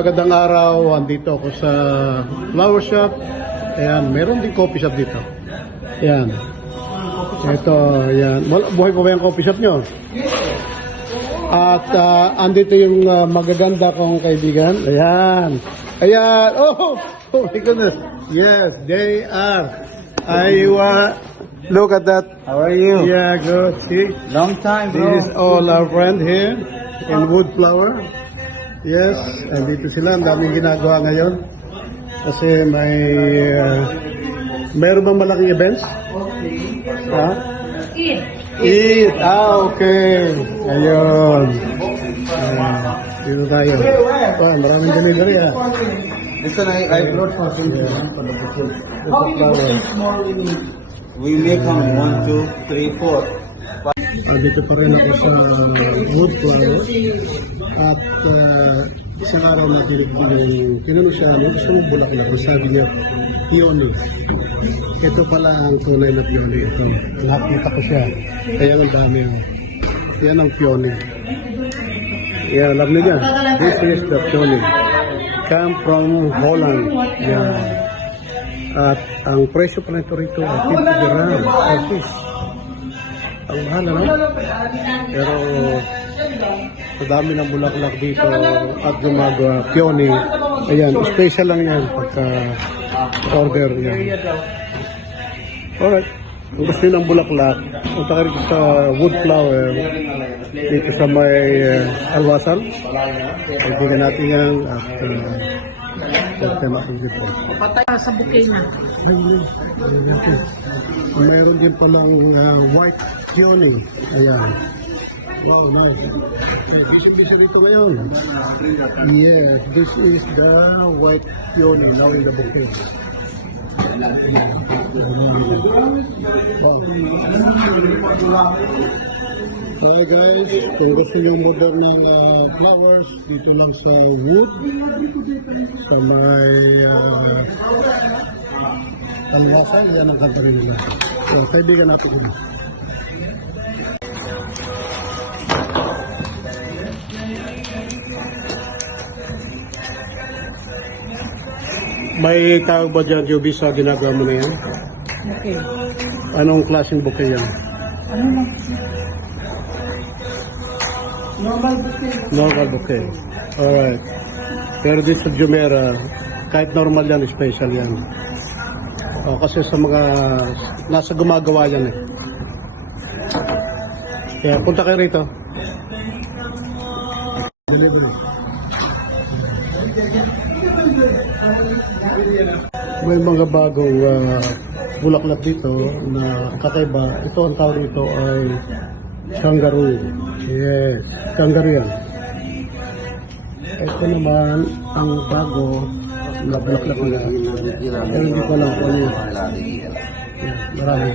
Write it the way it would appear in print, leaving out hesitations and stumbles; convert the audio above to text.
magandang araw. Andito ako sa flower shop. Ayan, meron din coffee shop dito. Ayan. Ito, ayan. Buhay pa ba yung coffee shop nyo? At andito yung magaganda kong kaibigan. Ayan. Ayan. Oh my goodness. Yes, they are. Look at that. How are you? Yeah, good. See? Long time, bro. This is all our friend here in Wood Flower. Yes, andito sila. Ang daming ginagawa ngayon. Kasi meron bang malaking events? Ha? Eat. Okay. Ayun. Dito tayo. Wow, maraming delivery ha. This one I brought for him. How many We make them 1, 2, 3, 4. Nandito pa rin ako sa Wood Flower. At isang araw natin yung kinanong siya, gusto mong bulaklak. Sabi niya, peony. Ito pala ang tunay na peony. Ito, nakita ko siya. Ayan ang dami yun. Yan ang peony. Yan, alam niyo. This is the peony. Come from Holland. Yan. At ang presyo pa nito rito ay 50 dirham per piece. Ang mahal, ano? Pero sa dami ng bulaklak dito at gumagawa peony. Ayan, special lang yan pagka order yan. Alright, kung gusto nyo ng bulaklak, punta ka rito sa Wood Flower dito sa may Alwasan. Kaibigan natin yan at Patay sa bouquet na. Mayroon din palang white peony. Ayan. Wow, nice. Busy dito ngayon. Yes, this is the white peony now in the bouquet. Wow. Hi guys, kung gusto nyo modern ng flowers, dito lang sa Wood, sa may Alwasan, yan ang kanto rin nila. So, kaibigan natin yun. May tawag ba dyan, Joby, sa ginagawa mo na yan? Okay. Anong klaseng bouquet yan? Ano lang? Normal bouquet. Normal bouquet. Alright. Pero dito sa Jumeirah, kahit normal yan, special yan. Kasi sa mga nasa gumagawa yan eh. Kaya punta kayo rito. Delivery. May mga bagong bulaklak dito na kakaiba. Ito ang tawag nito ay kangaroo. Yes, kangaroo yan. Ito naman ang bago na bulaklak nila. Pero hindi ko alam kung ano yun. Marami.